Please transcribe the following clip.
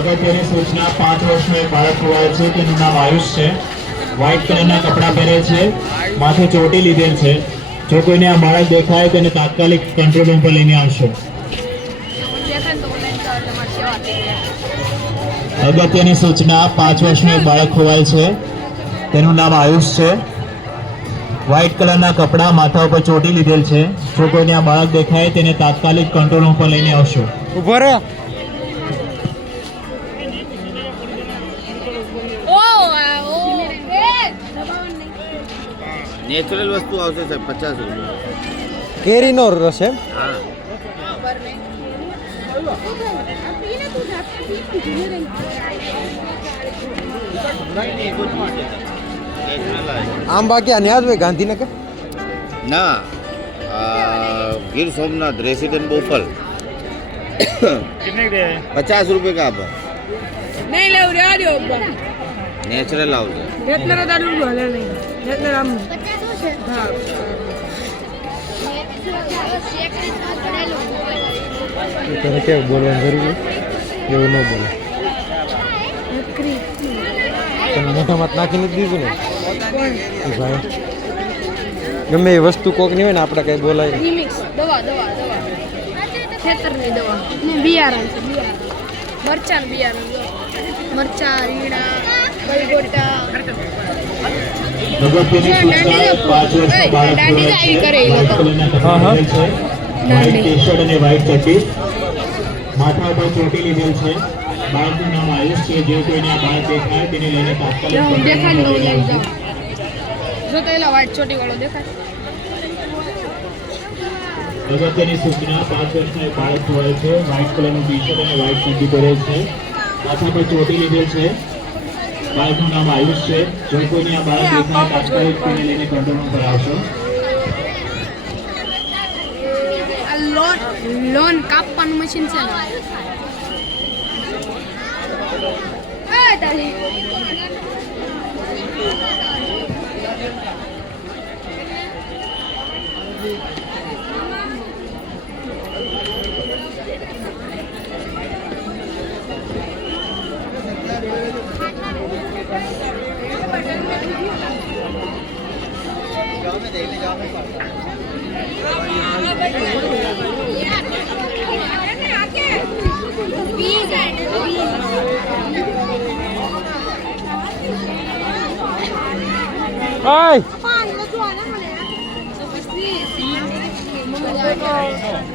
અગત્યની સૂચના 5 વર્ષનું એક બાળક ખોવાય છે તેનું નામ આયુષ છે વ્હાઇટ કલરના કપડાં પહેરે છે માથે ચોટી લીધેલ છે જો કોઈને આ બાળક દેખાય તેને તાત્કાલિક કંટ્રોલ રૂમ પર લઈને આવશો અગત્યની સૂચના 5 વર્ષનું એક બાળક ખોવાય છે તેનું નામ આયુષ છે વ્હાઇટ કલરના કપડાં માથા ઉપર ચોટી લીધેલ છે જો કોઈને આ બાળક દેખાય તેને તાત્કાલિક કંટ્રોલ રૂમ પર લઈને આવશો ઉભો રહો नेचुरल वस्तु आवश्यक है 50 रुपये केरी नो रस है हाँ आम बाकी अन्याज में गांधीनगर ना गिर सोमनाथ रेसिडेंट बोपल कितने के 50 रुपये का आप नहीं ले रहा दियो नेचुरल हाउस है जितना का दारू वाला नहीं जितना हम हां तने क्या बोलवा जरूरी એવું ન બોલે તમે મોઢા માં નાખીને દીધું ને ભાઈ ગમે એ વસ્તુ કોક ની હોય ને આપણે કઈ બોલાય રિમિક્સ દવા ખેતરની દવા ને બિયારણ છે બિયારણ મરચાં બિયારણ મરચાં રીડા ગલગોટા દાંડી આવી કરે એ લોકો વ્હાઇટ ટી-શર્ટ અને વ્હાઇટ ચડ્ડી માથા ઉપર ચોટી લીધેલ છે બાળકનું નામ આયુષ છે જે કોઈને આ બાળક દેખાય તેને લઈને તાત્કાલિક હું દેખાડ દઉં લઈ જાઉં જો તો એલા વ્હાઇટ ચોટી વાળો દેખાય અગત્યની સૂચના 5 વર્ષના એક બાળક ખોવાય છે વ્હાઇટ કલરનું ટી-શર્ટ અને વ્હાઇટ ચડ્ડી પહેરે છે માથા પર ચોટી લીધેલ છે બાળકનું નામ આયુષ છે જો કોઈને આ બાળક દેખાય તાત્કાલિક તેને લઈને કંટ્રોલ રૂમ પર આવશો લોન કાપવાનું મશીન છે ને આ તાલી Ay!